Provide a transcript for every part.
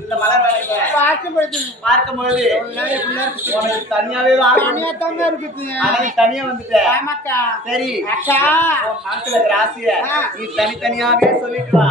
இந்த மலர் வளைவை பார்க்கும்பொழுது உனக்கு தனியாவே இருக்குது. ஆனா தனியா வந்துட்டேன். சரி மனசுல இருக்கிற ஆசைய நீ தனித்தனியாவே சொல்லிட்டு வா.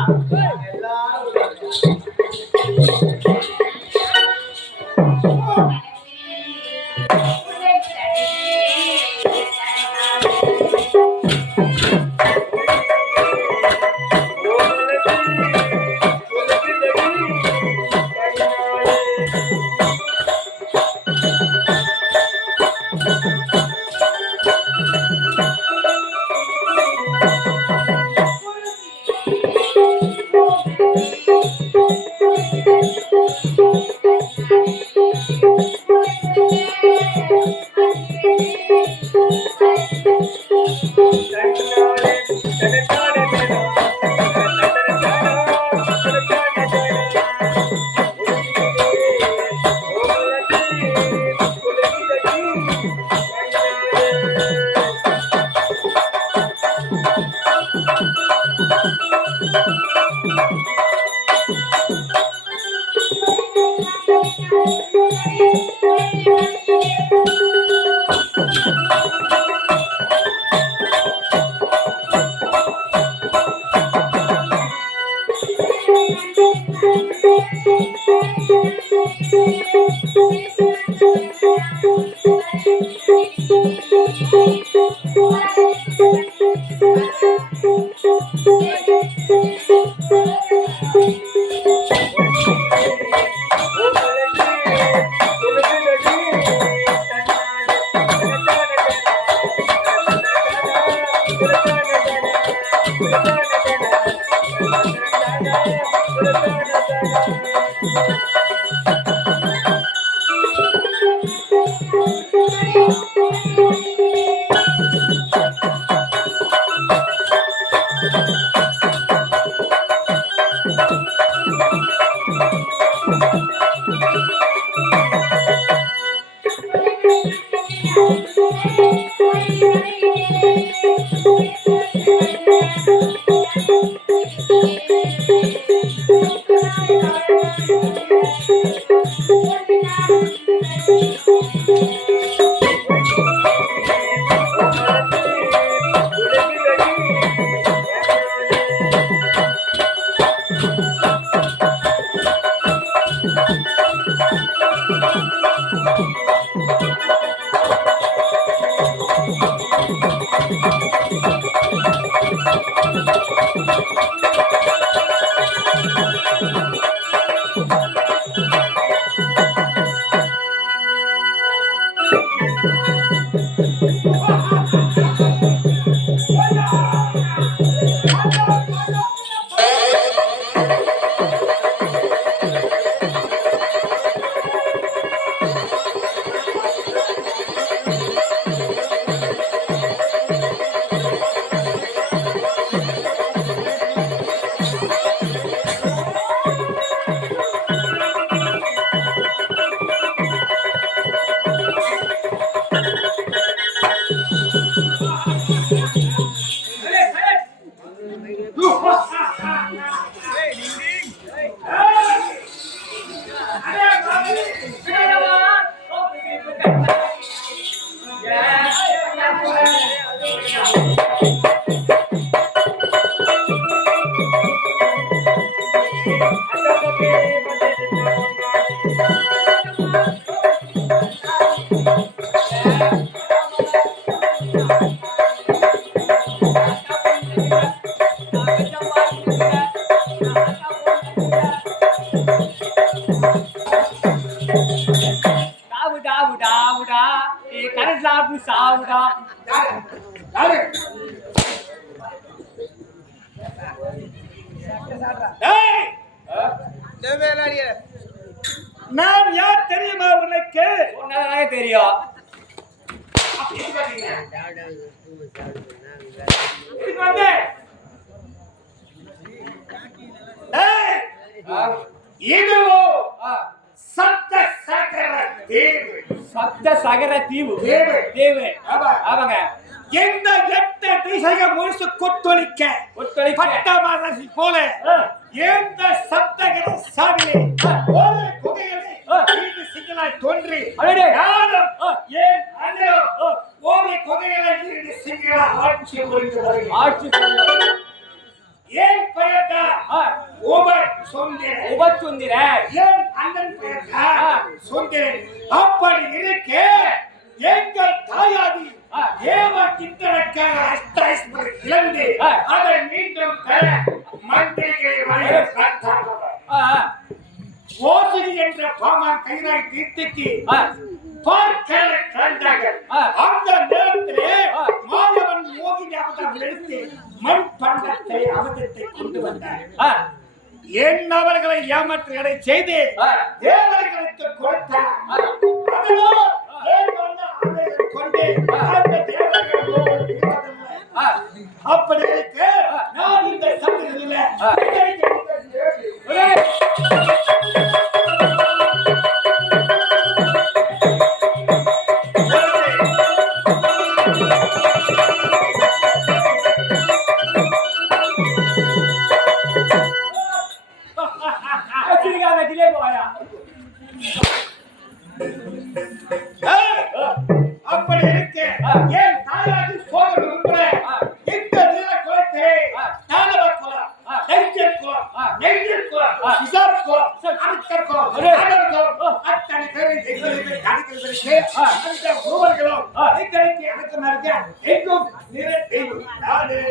நான் யார் தெரியுமா உனக்கு? தெரியும். இதுவோ சப்த சகர தீவு. சப்த சகர தீவு. தீவு. ஆமாங்க. இந்த 8 திசை செய்ய முழுசு கொத்தொழிக்க பட்டமானசி போல எந்த சப்தகர சாவிலே ஒரு குகையிலே வீட்டு சிங்களாய் தோன்றி யாரும் ஏன் அண்ணனும் ஒரு குகையிலே வீட்டு சிங்களா ஆட்சி புரிந்து வருகிறார். ஏன் பெயர்டா உபசுந்திர ஏன் அண்ணன் பெயர்டா சுந்திரன். அப்படி இருக்க எங்கள் தாயாதி தேவ கிண்டனுக்காக அஷ்டாய்ஸ்வரம் இழந்து அதை மீண்டும் பெற மந்திரிகளை ஓசதி என்ற பாமான் கைதாய் தீர்த்துக்கு பார்க்கல கண்டார்கள். அந்த நேரத்திலே மாயவன் மோகினி அவதாரம் எடுத்து மண் பண்டத்தை அவதத்தை கொண்டு வந்தார். என் அவர்களை ஏமாற்றுகளை செய்து தேவர்களுக்கு கொடுத்தார். கொண்டு அந்த தேவர்கள் அப்படி இருக்க நான் இந்த சமயத்தில் அப்படி இருக்க என் தாயாதி சோதனை உட்பட இந்த நில குலத்தை தானவ குலம், நெஞ்சர் குலம், நெஞ்சர் குலம், விசார் குலம், அனுக்கர் குலம், ஆடர் குலம், அத்தனை பேரை எங்களுக்கு கணக்கிற்கு அந்த மூவர்களும் எங்களுக்கு எனக்கு நடக்க எங்கும் நிற தெய்வம் நானே.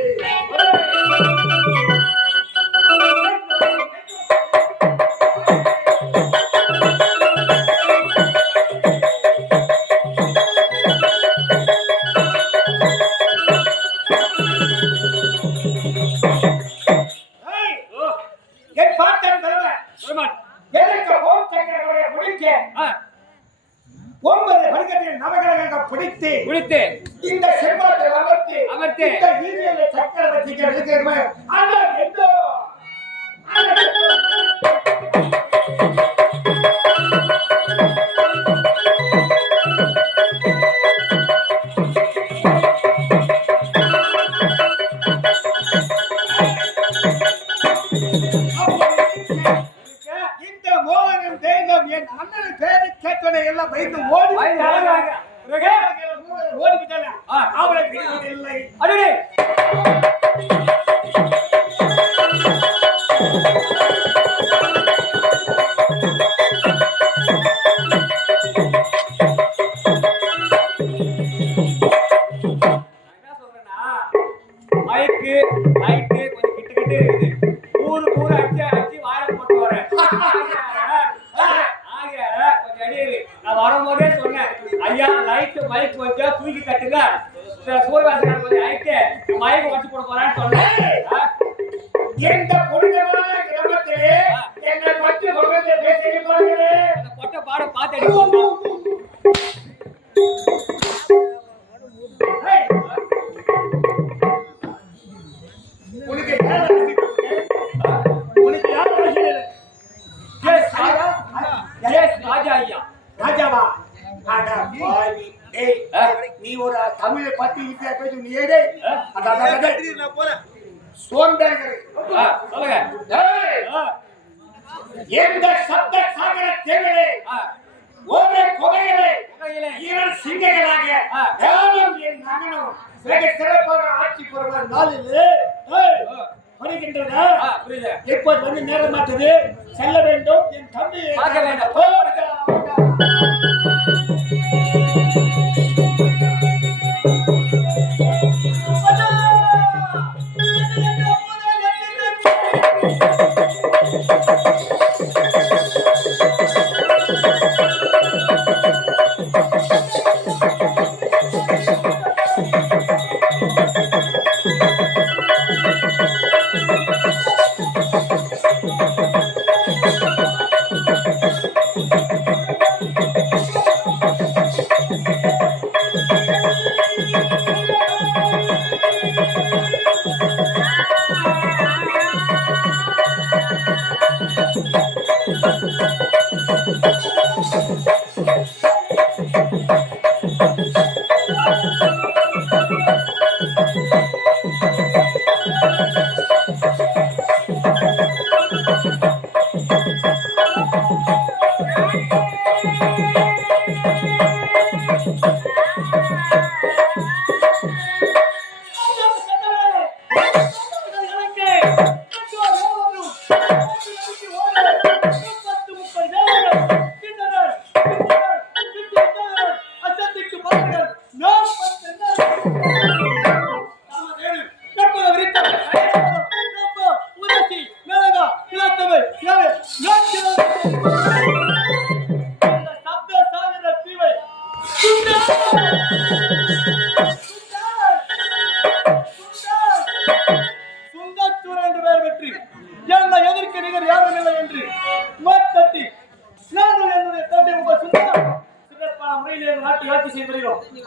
பிடித்து இந்த செல்வத்தை அமர்த்தி இந்த ஈரியலை சக்கரவர்த்திக்கு எடுக்கிறமே ஆனா எந்தோ இந்த மோகனம் தெய்வம் என் அண்ணன் பேரை கேட்டனை எல்லாம் வைத்து ஓடி ஓடிவிட்டன. அவளை பிடிக்கவில்லை. மைக்கு லைட்டு கொஞ்சம் கிட்ட கிட்ட இருக்குது. ஊரு அடிச்சு வாழ போட்டு வரேன். கொஞ்சம் அடி நான் வரும்போதே சொன்னேன், ஐயா லைட்டு மைக் கொஞ்சம் தூக்கி கட்டுங்க, சூரியவாசன் கொஞ்சம் லைட்டு மைக் வச்சு போட போறான்னு சொன்னேன். எந்த புனிதமான கிராமத்திலே என்னை பற்றி புகழ்ந்து பேசியிருப்பார்களே. அந்த பொட்டை பாட பார்த்து அடிப்பாங்க. உனக்கு யார் ரசிகர்கள்? ராஜா ஐயா. ராஜாவா? அட பாவி. ஏய், நீ ஒரு தமிழை பத்தி இந்தியா பேசி நீ ஏடே நான் போறேன். சோம்பேறிகள். சொல்லுங்க. எந்த சப்த சாகர தேவரே ஒரே கொகையிலே ஈரல் சிங்கங்களாக யாரும் என் மகனும் வெகு சிறப்பாக ஆட்சி புரிந்த நாளிலே வருகின்றன. இப்போது வந்து நேர மாட்டது. செல்ல வேண்டும். என் தம்பி பார்க்க வேண்டும்.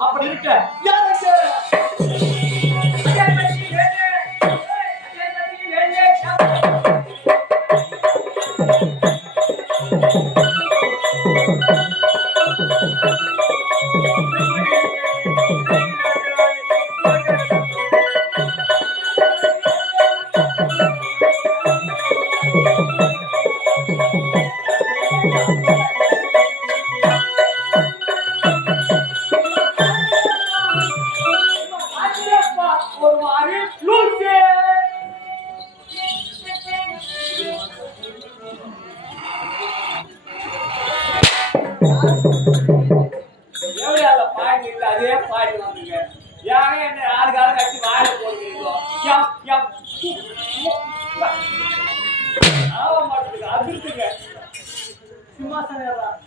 அப்படி இருக்க யாருக்கு அதே பாட்டு வந்துங்க யாரே என்ன ஆளுக்காக கட்டி வாயில போடுறீங்களோ ஆக மாட்டேங்குது அதிர்த்துங்க சிம்மாசனம்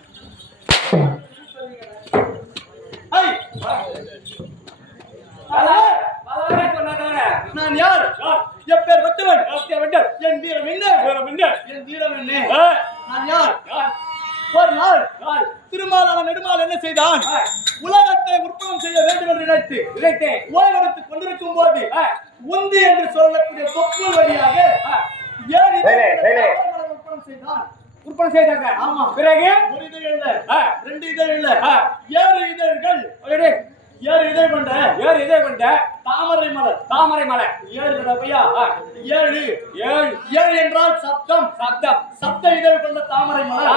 நான் யார் என் பேர் வெட்டவன் என் வீரம் என்ன என் வீரம் என்ன நான் யார் ஒரு நாள் திருமாலான நெடுமால் என்ன செய்தான் உலகத்தை உற்பத்தி செய்ய வேண்டும் என்று நினைத்து ஓய்வெடுத்துக் கொண்டிருக்கும் போது உந்தி என்று சொல்லக்கூடிய தொப்புள் வழியாக உற்பத்தி செய்தாங்க ஆமா பிறகு ஒரு இதழ் இல்ல ரெண்டு இதழ் இல்ல 7 இதழ்கள் 7 இதழ் கொண்ட தாமரை மலர் 7 பையா 7 என்றால் சப்தம் சப்த இதழ் கொண்ட தாமரை மலர்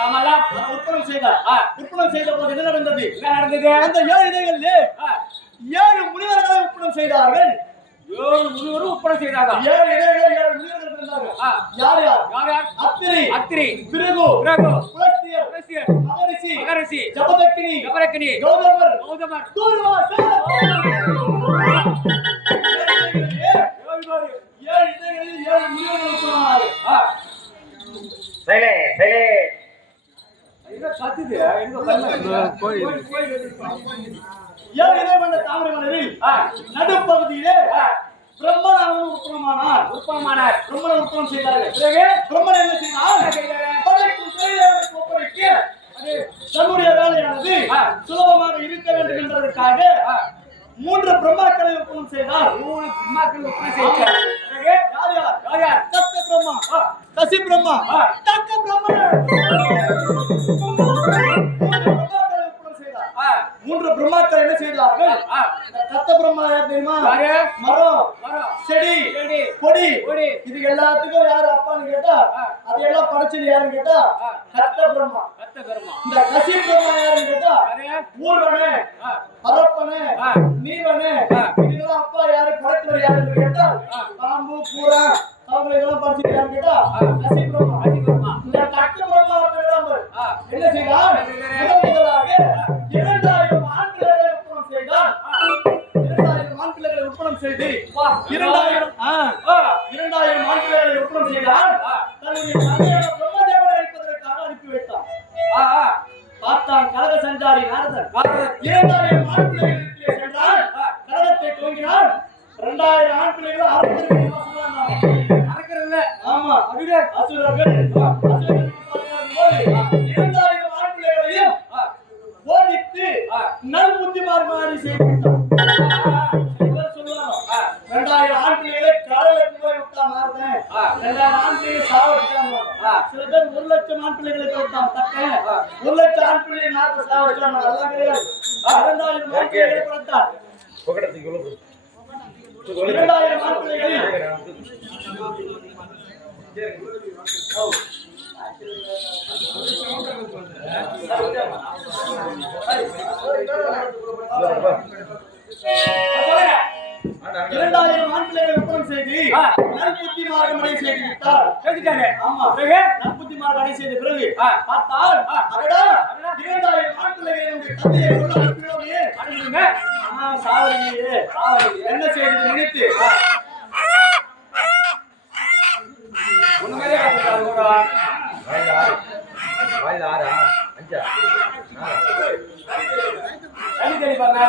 கமலம் உற்பத்தி செய்த போது என்ன நடந்தது அந்த 7 இதழ்களிலே 7 முனிவர்களை உற்பத்தி செய்தார்கள் 7 முனிவரும் உற்பத்தி செய்தாங்க 7 இதழ்கள் 7 முனிவர்கள் இருந்தாங்க யார் அத்திரி பிருகு புலஸ்தியர் மகரிஷி ஜபதக்கினி கௌதமர் தூர்வாசர் 7 இதழ்களில் 7 முனிவர்கள் சொன்னார்கள் தாமரை மலரில் நடுப்பகுதியிலே பிரம்மனானவன் உற்பமானார் பிரம்மனை உற்பம் செய்தார்கள் பிறகு பிரம்மன் என்ன செய்தார் தன்னுடைய வேலையானது சுலபமாக இருக்க வேண்டும் என்பதற்காக 3 பிரம்மாக்களை உற்பம் செய்தார் 3 பிரம்மாக்களை உற்பம் செய்தார் யார் தக்க பிரம்மா கசி பிரம்மா தக்க பிரம்மா 3 பிரம்மாக்கள் என்ன செய்தார்கள் தத்த பிரம்மா யார் தெரியுமா மரம் செடி கொடி இது எல்லாத்துக்கும் யாரு அப்பான்னு கேட்டா அதெல்லாம் படைச்சது யாருன்னு கேட்டா தத்த பிரம்மா இந்த கசி பிரம்மா யாருன்னு கேட்டா ஊர்வனே பரப்பனே நீவனே இதெல்லாம் அப்பா யாரு படைத்தவர் யாருன்னு கேட்டா பாம்பு பூரா அவங்க இதெல்லாம் படைச்சது யாருன்னு கேட்டா கசி பிரம்மா இந்த தத்த பிரம்மா என்ன செய்தார் முதலாக 2000 ஆண் பிள்ளைகளை உற்பத்தி செய்தார் 2000 ஆண் பிள்ளைகளை உற்பத்தி செய்து 2000 ஆண் பிள்ளைகளை உற்பத்தி செய்தார் தன்னுடைய தந்தையான பிரம்மதேவனை அழைப்பதற்காக அனுப்பி வைத்தார் பார்த்தான் கலக சஞ்சாரி நாரதர் 2000 ஆண் பிள்ளைகளுக்கு சென்றார் கலகத்தை துவங்கினார் 2000 ஆண் பிள்ளைகள் அறக்கிறல்ல ஆமா அதுவே அசுரர்கள் 2000 ஆண் பிள்ளைகளையும் ஓடித்து நல் புத்திமார் மாதிரி செய்துவிட்டார் சொல்லுவாங்க 2000 ஆண் பிள்ளைகளை கடலுக்கு போய் விட்டா மாறுதேன் 2000 ஆண் பிள்ளைகளை சாவடிச்சாங்க சில பேர் 1 லட்சம் ஆண் பிள்ளைகளை போட்டான் தக்க 1 லட்சம் ஆண் பிள்ளைகளை நாட்டு சாவடிச்சாங்க அதெல்லாம் கிடையாது 2000 ஆண் பிள்ளைகளை கொடுத்தார் 2000 ஆண்டுகளில் ஒப்பந்தம் செய்து நல்புத்தி மார்க்கம் அடை செய்து விட்டார். ஆமா, நல்புத்தி மார்க்கம் அடை செய்த பிறகு பார்த்தால் அடடா 2000 ஆண்டுகளில் என்னுடைய தந்தையை கொல்ல அனுப்பினோமே அனுப்பிடுங்க. சாவடியே என்ன செய்து நினைத்து ஒண்ணுமே காட்டுறாரு கூட வாயில 6 5 தண்ணி தெளி பாருங்க.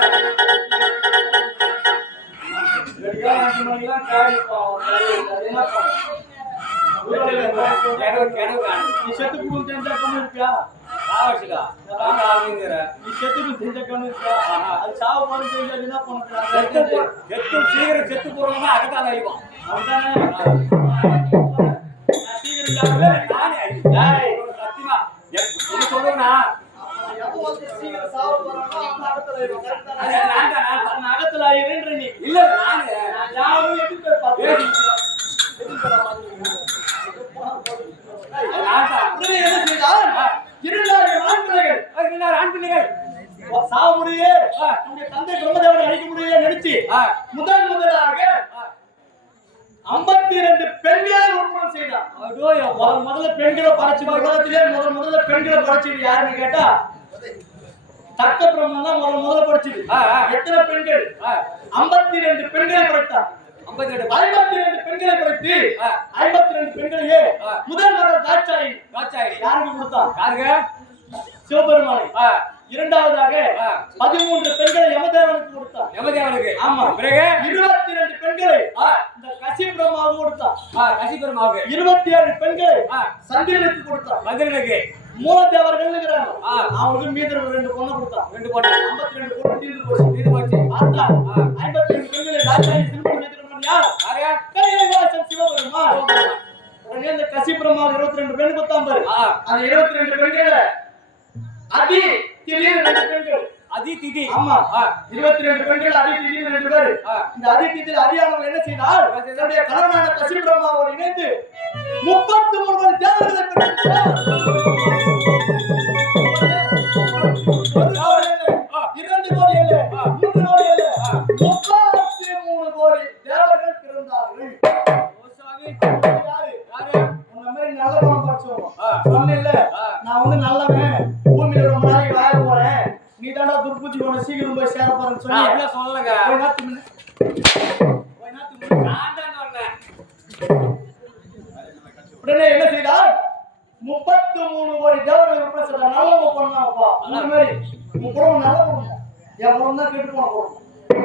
நீ செத்து குடும்பம் தெரிஞ்சா கம்மி இருப்பியா? நீ செத்து தெரிஞ்ச கம்மி இருப்பியா? அது சாவு போறது தெரிஞ்சா என்ன பண்ணுறாங்க? சீக்கிரம் செத்து போறவங்க அகத்தால ஆயிடுவான். சத்தியமா சொல்லுவனா சீக்கிரம் சாவு போறாங்க அகத்துல ஆயிரு நீ இல்ல நானு யாரும் எதுக்கு பார்த்தேன் என்ன செய்தால் 2000 ஆண் பிள்ளைகள் சாவ முடியே உங்க தந்தை பிரம்மதேவனை அழிக்க முடியே நினைச்சு முதலாக 52 பெண்களை உற்பத்தி செய்தார். முதல்ல பெண்களை படைச்சு உலகத்திலே முதல்ல பெண்களை படைச்சது யாருன்னு கேட்டா தக்க பிரம்மன் தான் முதல்ல படைச்சது. எத்தனை பெண்கள்? 52 பெண்களை படைத்தார். 52 பெண்களை படைத்து 52 பெண்களையே முதல் மகள் தாட்சாயணி யாருக்கு கொடுத்தா? யாருங்க? சிவபெருமானை. இரண்டாவதாக 13 பெண்களை யமதேவனுக்கு கொடுத்தார். யமதேவனுக்கு. ஆமா. பிறகு 22 பெண்களை இந்த கசி பிரம்மாவுக்கு கொடுத்தார். கசி பிரம்மாவுக்கு 27 பெண்களை சந்திரனுக்கு கொடுத்தார். சந்திரனுக்கு மூல தேவர்கள் இருக்கிறாங்க. அவங்களுக்கு மீதம் 2 பொண்ணு கொடுத்தார். 2 பொண்ணு 52 பொண்ணு தீர்ந்து போச்சு. பார்த்தா 52 பெண்களை தாட்சாயணி திருமணம் செய்திருந்தாங்க. யாரு? கைலாசம் சிவபெருமான். உடனே இந்த கசி பிரம்மா 22 பெண் கொடுத்தாங்க பாரு. அந்த 22 பெண்களை அதி திடீர் 2 பெண்கள். அதி திதி. ஆமா. 22 பெண்கள் அதி திடீர் 2 பேர். இந்த அதி திதியில் அதியானவர்கள் என்ன செய்தார்? தன்னுடைய கணவனான கசி பிரம்மாவோடு இணைந்து 33 தேவர்களை பெற்றார். 2 கோடி இல்ல 3 கோடி இல்ல 33 கோடி தேவர்கள் பிறந்தார்கள். யாரு? உன்ன மாதிரி நல்லவன் படிச்சோம். சொன்னேன்ல நான் வந்து நல்லவன் பூமியில ரொம்ப நாளைக்கு வாழ போறேன். நீ தாண்டா துர்புத்தி போன சீக்கிரம் போய் சேர போறேன்னு சொல்லி அப்படியே சொல்லலங்க. உடனே என்ன செய்தார்? 33 கோடி தேவர்கள் உட்பட நல்லவங்க பண்ணாங்கப்பா. அந்த மாதிரி உன் குடும்பம் நல்ல குடும்பம். என் குடும்பம் தான் கெட்டு போன குடும்பம்.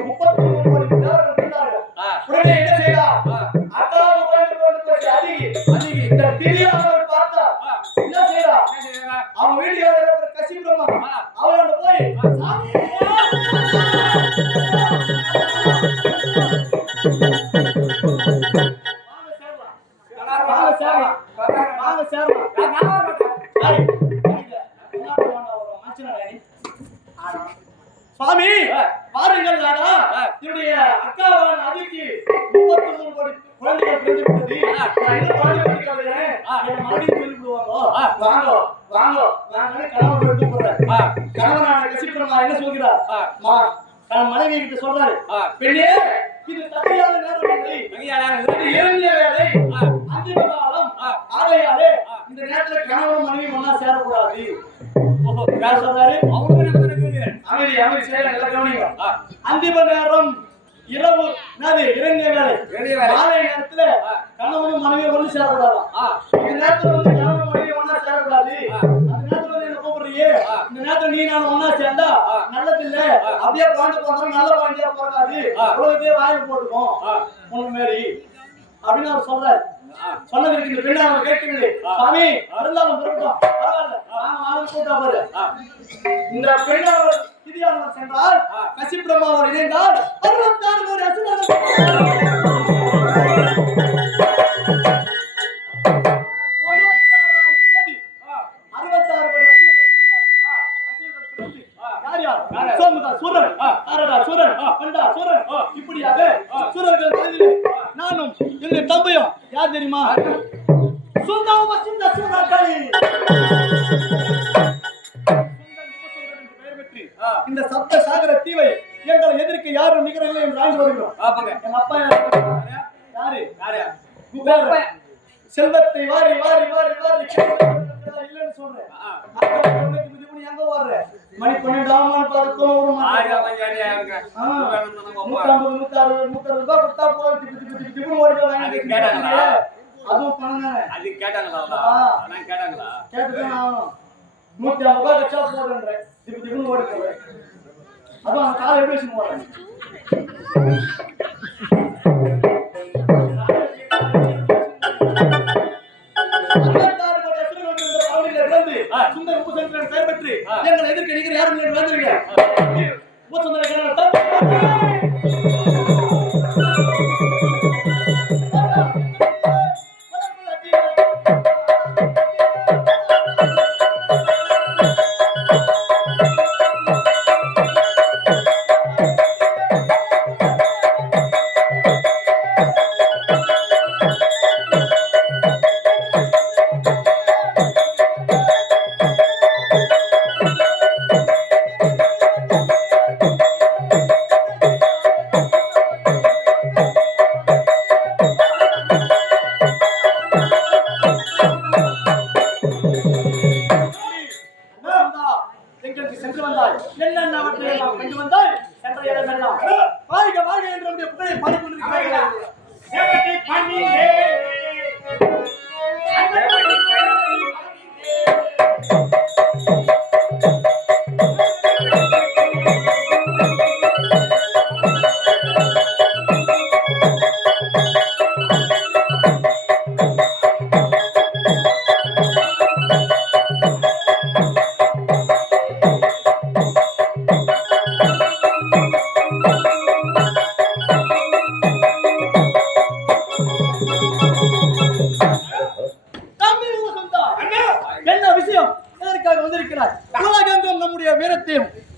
33 கோடி தேவர்கள் இருந்தார்கள். உடனே என்ன செய்தார்? அக்காவுக்கு போய் அதிகி இந்த திரியானவர் பார்த்தா என்ன செய்யறா? அவன் வீடியோ இருக்கிற கசி பிரம்மா அவளோட போய் சுவாமி பாருங்கள் நாடா என்னுடைய அக்காவான அதிக்கு 33 கோடி குழந்தைகள் பிறந்து கணவனான கசிப்பிரமா என்ன சொல்கிறார்? மனைவி கிட்ட சொல்றாரு, பெண்ணே இது தகையான நேரம் வேலை அஞ்சு காலம் ஆகையாலே இந்த நேரத்துல கணவன் மனைவி ஒன்னா சேரக்கூடாது. சொல்றாரு அமைதி அமைதி சேர நல்ல கவனிங்க. அந்திம நேரம் இரவு இரண்டு வேலை மாலை நேரத்துல கணவனும் மனைவியும் ஒண்ணு சேரக்கூடாதான். இந்த நேரத்துல வந்து கணவன் மனைவி ஒன்னா சேரக்கூடாது. அந்த நேரத்துல வந்து என்ன கூப்பிடுறியே, இந்த நேரத்துல நீ நான் ஒன்னா சேர்ந்தா நல்லது இல்ல, அப்படியே பாண்டு போனாலும் நல்ல பாண்டியா போறாது, உலகத்தையே வாயில் போட்டுக்கும் ஒண்ணு மாரி அப்படின்னு அவர் சொல்றாரு. சொன்னதுக்கு இந்த பெண்ணை அவர் கேட்கவில்லை. சாமி இருந்தாலும் பொருட்டம் பரவாயில்ல, நாங்க கூட்டா பாரு. இந்த பெண்ணை அவர் திதியானவர் சென்றால் கசி பிரம்மாவோடு இணைந்தால் 66 கோடி அசுரர்கள் 66 கோடி அசுரர்கள் யார் யார்? சோமுகா சூரன், ஆரடா சூரன், பண்டா சூரன், இப்படியாக சூரர்கள் எங்க தம்பியும் யார் தெரியுமா? சுந்தரம் வசிந்த சிவகாமி. இந்த சப்த சாகர தீவை எங்கள் எதிர்க்கு யாரும் நிகரில்லை என்று ஆய்ந்து வருகிறோம். எங்க அப்பா யாரு? செல்வத்தை வாரி வாரி வாரி வாரி இல்லைன்னு சொல்றேன். எங்க வர்ற மணி 12 ஆமான்னு பார்க்கும். 150 160 ரூபாய் கொடுத்தா போய் ஓடி வாங்கி அதுவும் பணம் தானே. அது கேட்டாங்களா? கேட்டுதான் ஆகணும். 150 ரூபாய் கச்சா போடுறேன். திப்பு ஓடி போறேன். அதுவும் அந்த காலை எப்படி வச்சு போறேன். சுந்தர உபசங்கரன் பெயர் பெற்று எங்களை எதிர்க்க நிகர் யாரும் வந்துருங்க.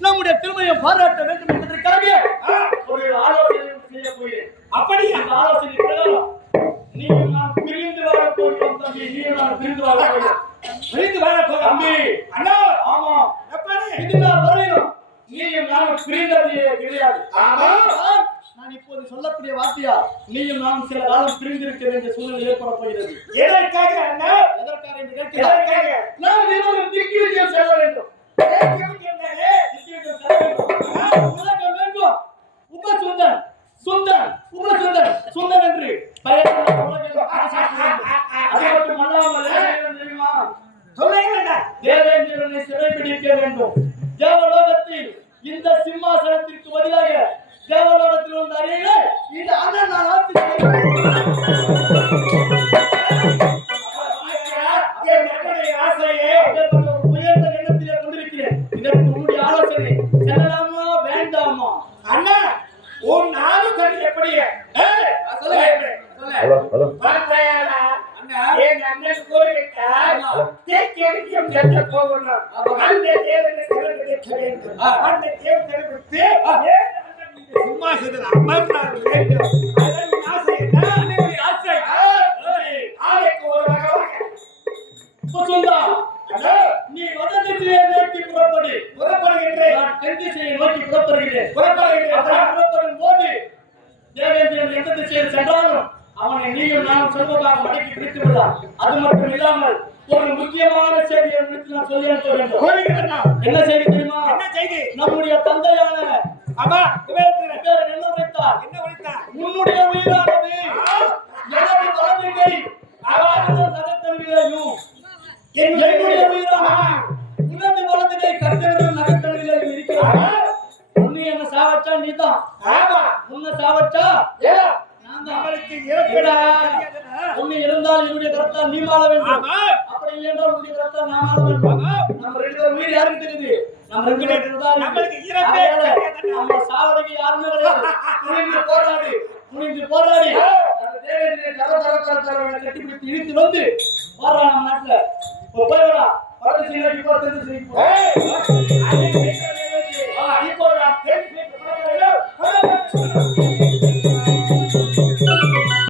நம்முடைய திறமையை பாராட்ட வேண்டும் என்பதற்காக ஒரு ஆலோசனை செய்ய போகிறேன். அப்படி அந்த ஆலோசனை பிரகாரம் நீ நான் பிரிந்து வாழ போகிறோம் தம்பி. நீ நான் பிரிந்து வாழ போகிறோம். பிரிந்து வாழ போகிறோம் தம்பி. அண்ணா ஆமா எப்படி இதுதான் வரையும் நீயும் நானும் பிரிந்ததே கிடையாது. ஆமா நான் இப்போது சொல்லக்கூடிய வார்த்தையா நீயும் நானும் சில காலம் பிரிந்திருக்க வேண்டிய சூழ்நிலை ஏற்பட போகிறது. எதற்காக அண்ணா? எதற்காக என்று கேட்கிறேன். நான் தினமும் திக்கிவிஜயம் செல்ல வேண்டும். சுந்தர் என்று பெயர் தேவேந்திரனை சிறைபிடிக்க வேண்டும். தேவலோகத்தில் இந்த சிம்மாசனத்திற்கு பதிலாக தேவலோகத்தில் வந்த அறியை இந்த அண்ணன் நான் ஆட்சி உயர்ந்த எண்ணத்திலே கொண்டிருக்கிறேன். இதற்கு உன்னுடைய ஆலோசனை செல்லலாமா வேண்டாமா? அண்ணா உன் ஆலோசனை எப்படி? நீ வட திசையை நோக்கி புறப்படுகின்றேன். தென் திசையை நோக்கி புறப்படுகிறேன். புறப்படும் போது தேவேந்திரன் எந்த திசையில் சென்றாலும் அவனை நீயும் நானும் செல்வதாக மடக்கி பிடித்து விடலாம். அது மட்டும் இல்லாமல் ஒரு முக்கியமான செய்தியை நான் சொல்லி அனுப்ப வேண்டும். என்ன செய்தி தெரியுமா? என்ன செய்தி? நம்முடைய தந்தையான என்ன உரைத்தார்? உன்னுடைய உயிரானது எனது வலது கை நகத்தன்மையிலையும் என்னுடைய உயிரானது உனது வலது கை கட்டவிரல் நகத்தன்மையிலையும் இருக்கிறது. உன்னை என்ன சாவச்சா நீதான். உன்னை சாவச்சா உன்னை இருந்தால் என்னுடைய கருத்தால் நீ வாழ வேண்டும். அப்படி இல்லை என்றால் உன்னுடைய கருத்தால் நான் வாழ வேண்டும். நம்ம ரெண்டு பேரும் உயிர் யாருக்கு தெரியுது? நம்ம ரெண்டு பேரும் தான் நம்ம சாவடிக்கு யாருமே கிடையாது. துணிந்து போராடி கட்டிப்பிடித்து இழுத்து வந்து போடுறான் நம்ம நாட்டுல. போய்டா படத்தை செய்ய இப்போ தெரிஞ்சு இப்போ